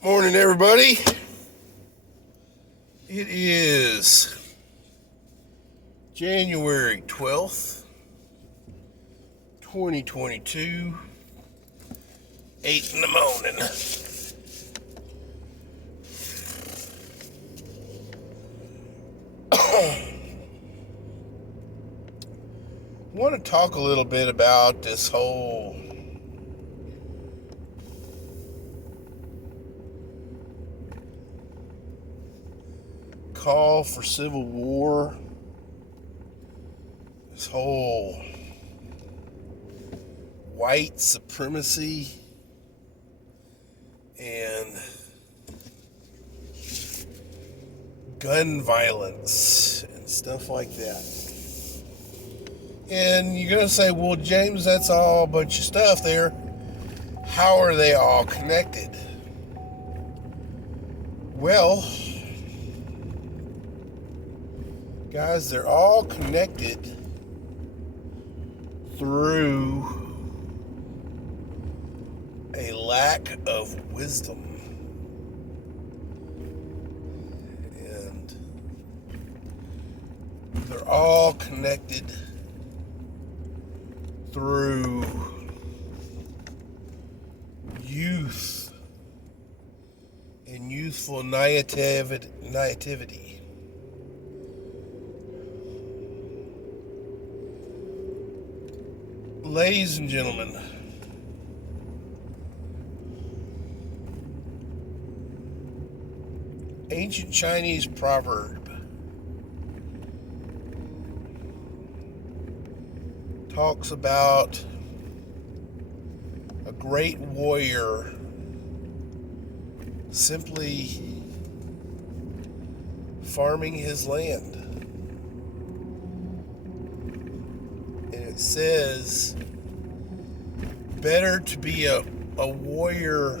Morning, everybody. It is January 12th, 2022, 8 in the morning. I want to talk a little bit about this whole call for civil war, this whole white supremacy and gun violence and stuff like that. And you're going to say, well, James, that's all a bunch of stuff there. How are they all connected? Well, guys, they're all connected through a lack of wisdom. And they're all connected through youth and youthful naivety. Ladies and gentlemen, ancient Chinese proverb talks about a great warrior simply farming his land. And it says, better to be a warrior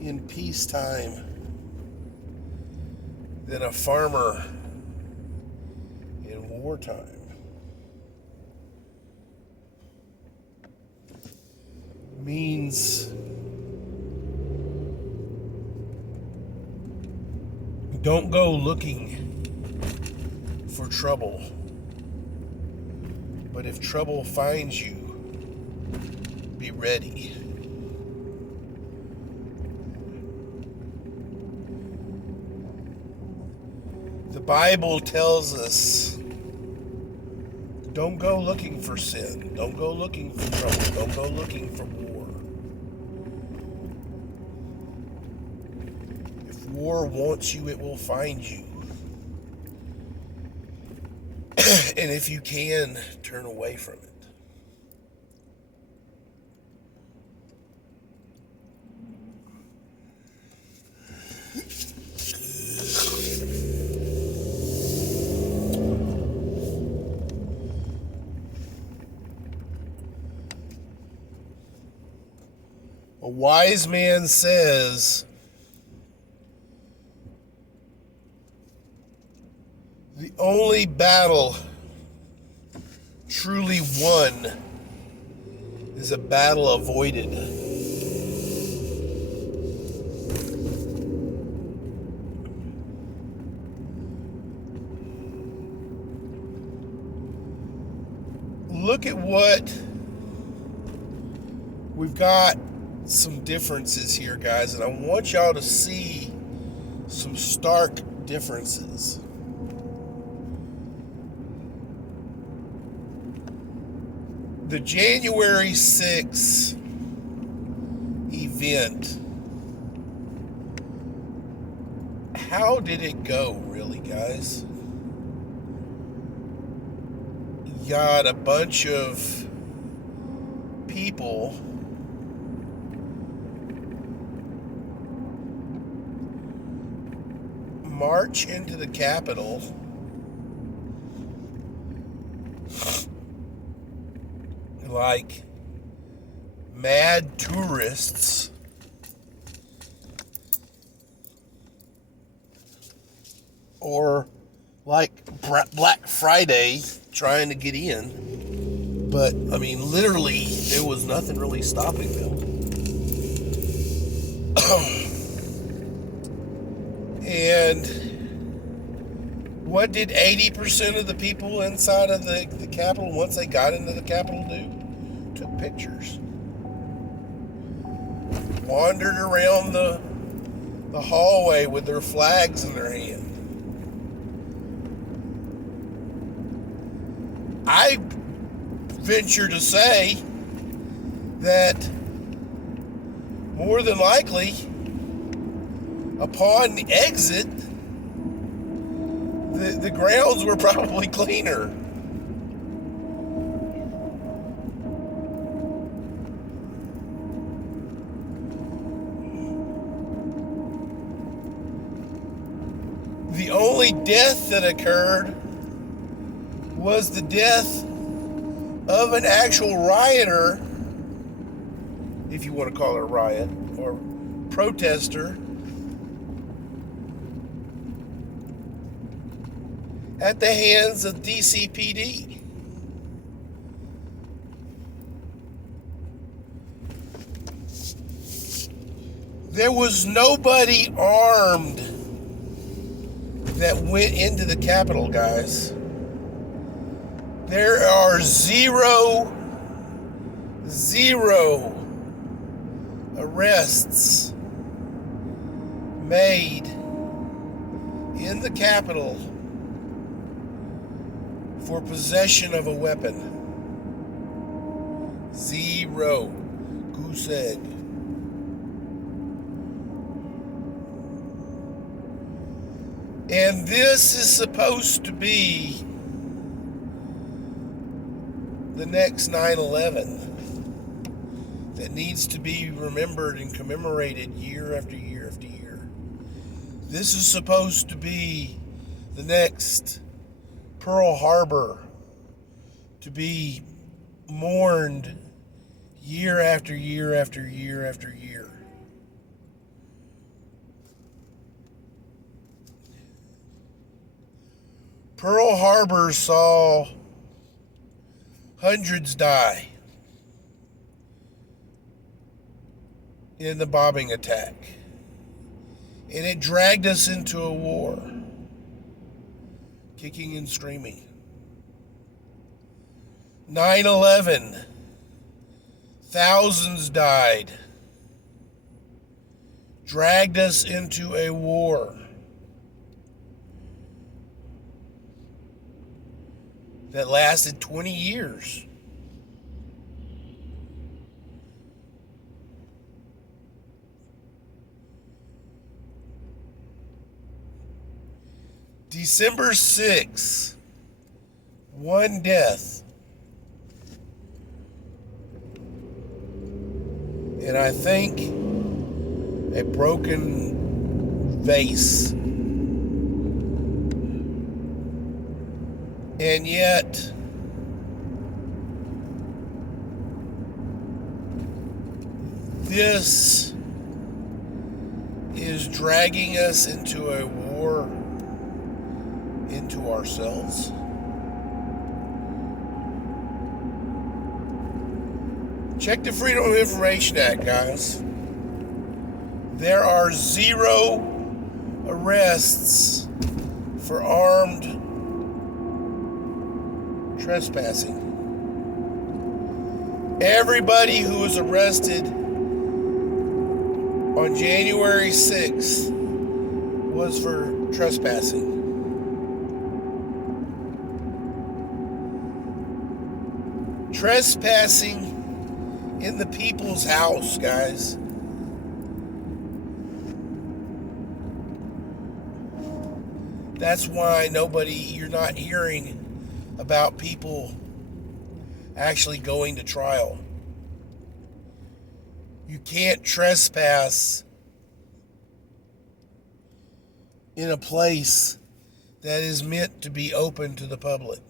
in peacetime than a farmer in wartime. Means don't go looking for trouble, but if trouble finds you, be ready. The Bible tells us, don't go looking for sin. Don't go looking for trouble. Don't go looking for war. If war wants you, it will find you. And if you can, turn away from it. A wise man says, the only battle truly won is a battle avoided. Look at what we've got. Some differences here, guys, and I want y'all to see some stark differences. The January 6th event, how did it go, really, guys? You got a bunch of people march into the Capitol like mad tourists, or like Black Friday trying to get in. But, I mean, literally, there was nothing really stopping them. And what did 80% of the people inside of the Capitol, once they got into the Capitol, do? Took pictures. Wandered around the hallway with their flags in their hand. I venture to say that more than likely, upon exit, the grounds were probably cleaner. The only death that occurred was the death of an actual rioter, if you want to call it a riot, or protester, at the hands of DCPD. There was nobody armed that went into the Capitol, guys. There are zero arrests made in the Capitol for possession of a weapon. Zero. Goose egg. And this is supposed to be the next 9/11 that needs to be remembered and commemorated year after year after year. This is supposed to be the next Pearl Harbor, to be mourned year after year after year after year. Pearl Harbor saw hundreds die in the bombing attack. And it dragged us into a war, kicking and screaming. 9/11, thousands died, dragged us into a war that lasted 20 years. December 6th, one death. And I think a broken vase. And yet, this is dragging us into a war into ourselves. Check the Freedom of Information Act, guys. There are zero arrests for armed trespassing. Everybody who was arrested on January 6th was for trespassing. Trespassing in the people's house, guys. That's why you're not hearing about people actually going to trial. You can't trespass in a place that is meant to be open to the public.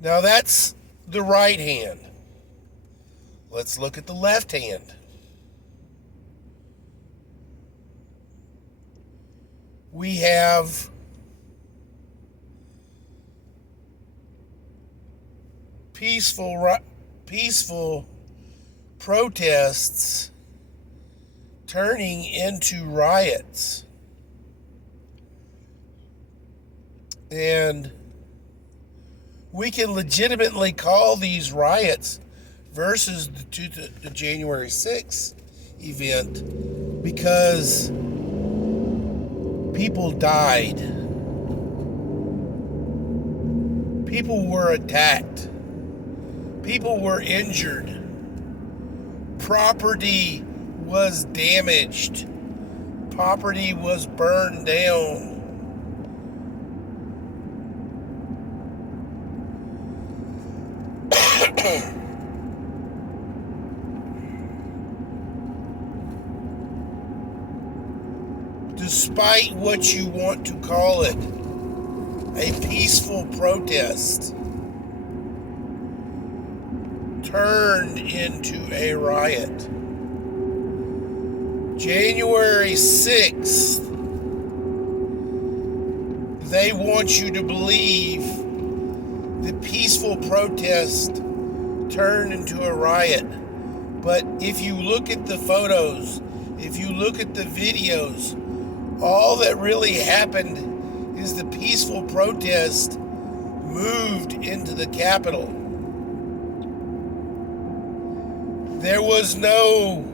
Now that's the right hand. Let's look at the left hand. We have peaceful protests turning into riots. And we can legitimately call these riots versus the January 6th event because people died. People were attacked. People were injured. Property was damaged. Property was burned down. Despite what you want to call it, a peaceful protest turned into a riot. January 6th, they want you to believe the peaceful protest turned into a riot. But if you look at the photos, if you look at the videos, all that really happened is the peaceful protest moved into the Capitol. There was no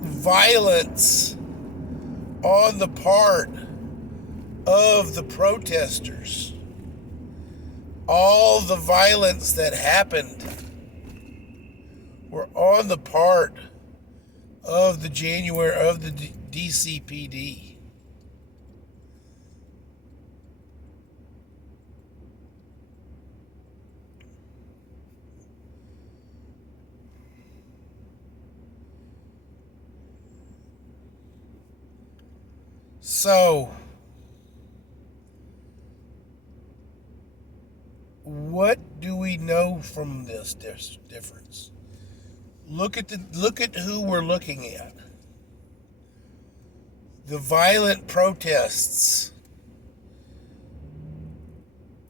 violence on the part of the protesters. All the violence that happened were on the part of the DCPD. So, what do we know from this difference? Look at who we're looking at. The violent protests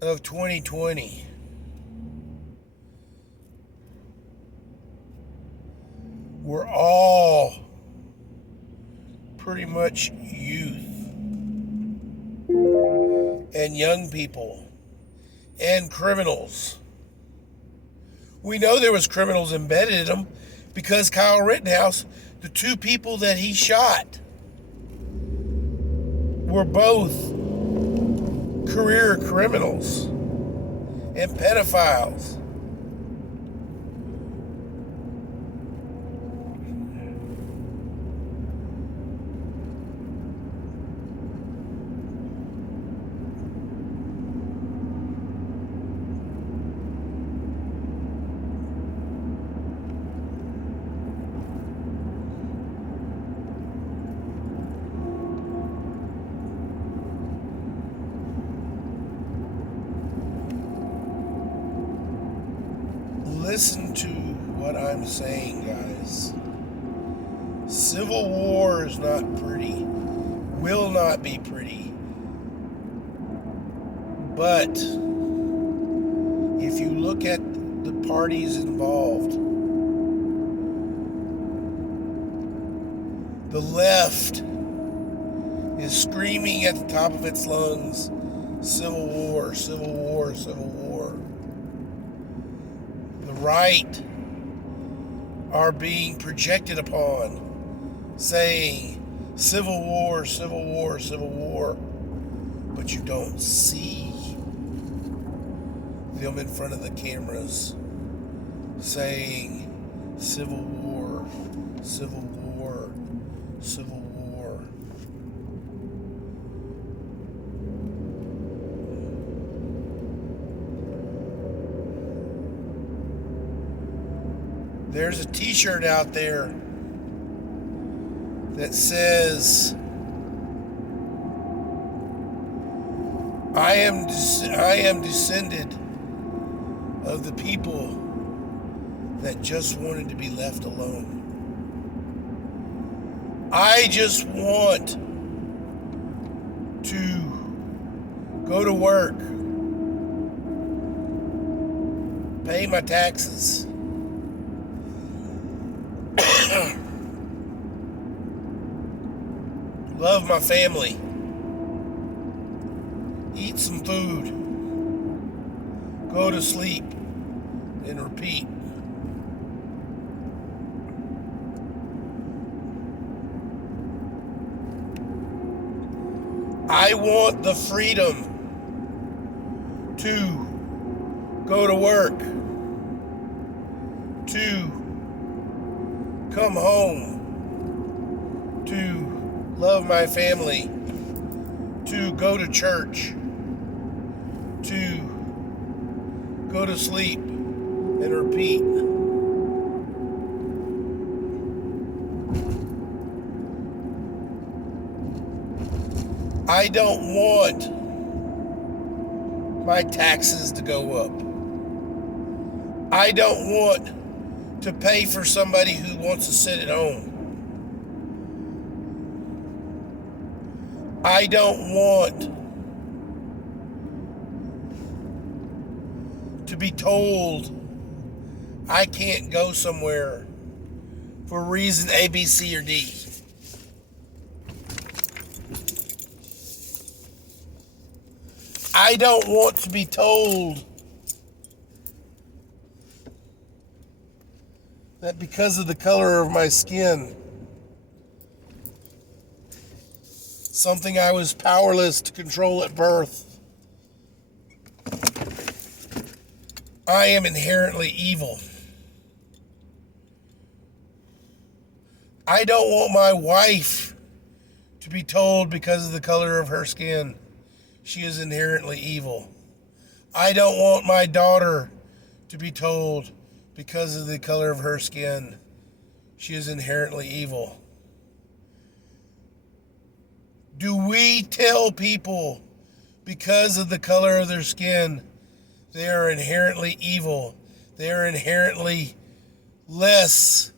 of 2020 were all pretty much youth and young people and criminals. We know there was criminals embedded in them because Kyle Rittenhouse, the two people that he shot, were both career criminals and pedophiles. Listen to what I'm saying, guys. Civil war is not pretty. Will not be pretty. But if you look at the parties involved, the left is screaming at the top of its lungs, civil war, civil war, civil war. The right are being projected upon, saying civil war, civil war, civil war. But you don't see them in front of the cameras saying civil war, civil war, civil war. There's a t-shirt out there that says, I am descended of the people that just wanted to be left alone. I just want to go to work pay my taxes. Love my family. Eat some food. Go to sleep. And repeat. I want the freedom to go to work, to come home, to love my family, to go to church, to go to sleep and repeat. I don't want my taxes to go up. I don't want to pay for somebody who wants to sit at home. I don't want to be told I can't go somewhere for reason A, B, C, or D. I don't want to be told that because of the color of my skin, something I was powerless to control at birth, I am inherently evil. I don't want my wife to be told because of the color of her skin, she is inherently evil. I don't want my daughter to be told because of the color of her skin, she is inherently evil. Do we tell people because of the color of their skin they are inherently evil? They are inherently less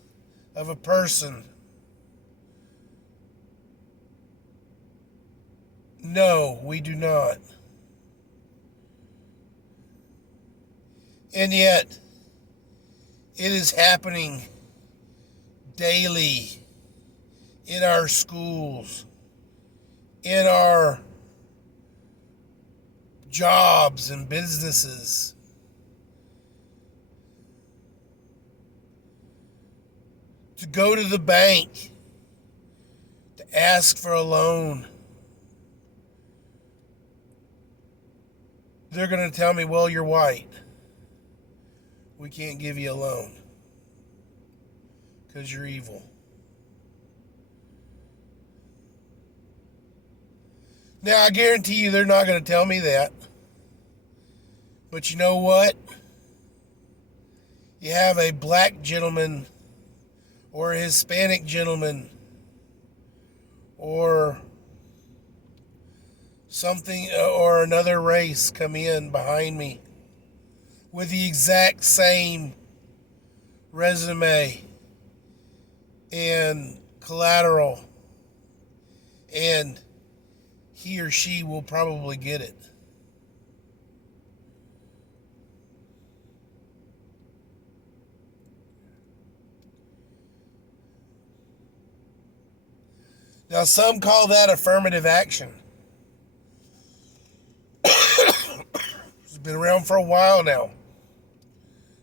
of a person? No, we do not. And yet, it is happening daily in our schools, in our jobs and businesses. To go to the bank, to ask for a loan, they're going to tell me, well, you're white. We can't give you a loan because you're evil. Now, I guarantee you they're not going to tell me that. But you know what? You have a black gentleman or a Hispanic gentleman or something or another race come in behind me with the exact same resume and collateral, and he or she will probably get it. Now, some call that affirmative action. It's been around for a while now.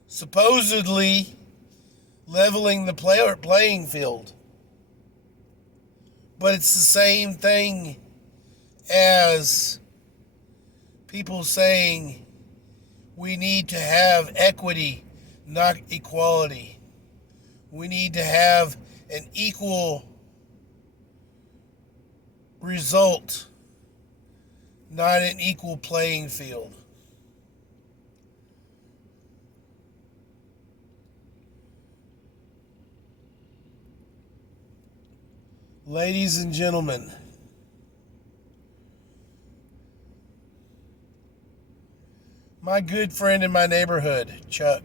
Supposedly leveling the playing field. But it's the same thing as people saying we need to have equity, not equality. We need to have an equal result, not an equal playing field. Ladies and gentlemen, my good friend in my neighborhood, Chuck,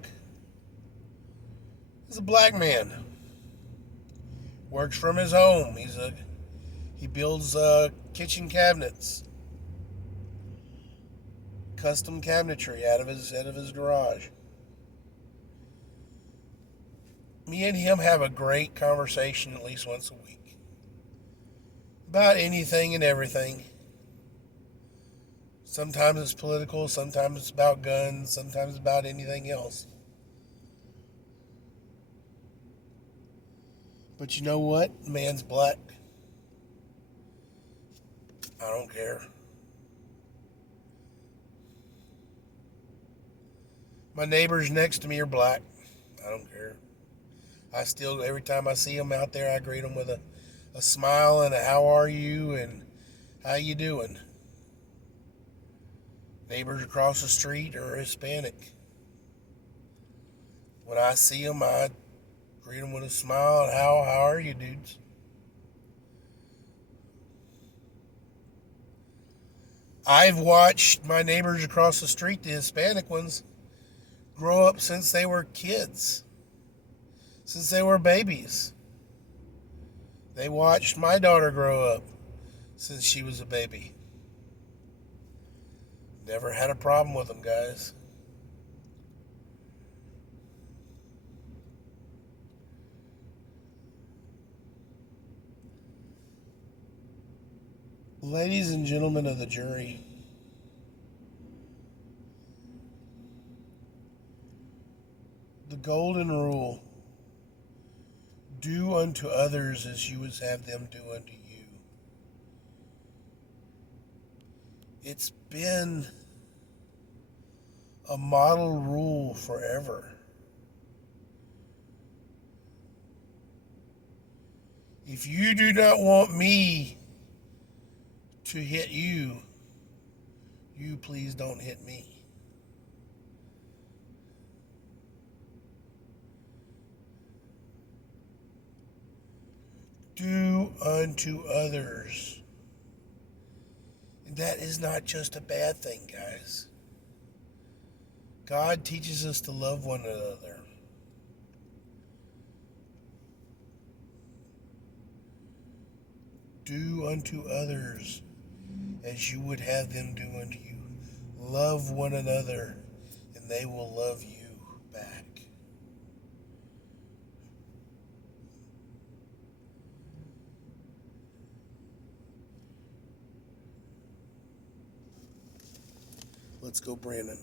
is a black man. Works from his home. He builds kitchen cabinets, custom cabinetry out of his garage. Me and him have a great conversation at least once a week about anything and everything. Sometimes it's political, sometimes it's about guns, sometimes it's about anything else. But you know what? Man's black. I don't care. My neighbors next to me are black. I don't care. I still, every time I see them out there, I greet them with a smile and a how are you and how you doing. Neighbors across the street are Hispanic. When I see them, I greet them with a smile and how are you, dudes? I've watched my neighbors across the street, the Hispanic ones, grow up since they were kids, since they were babies. They watched my daughter grow up since she was a baby. Never had a problem with them, guys. Ladies and gentlemen of the jury, the golden rule: do unto others as you would have them do unto you. It's been a model rule forever. If you do not want me to hit you, you please don't hit me. Do unto others. And that is not just a bad thing, guys. God teaches us to love one another. Do unto others as you would have them do unto you. Love one another, and they will love you back. Let's go, Brandon.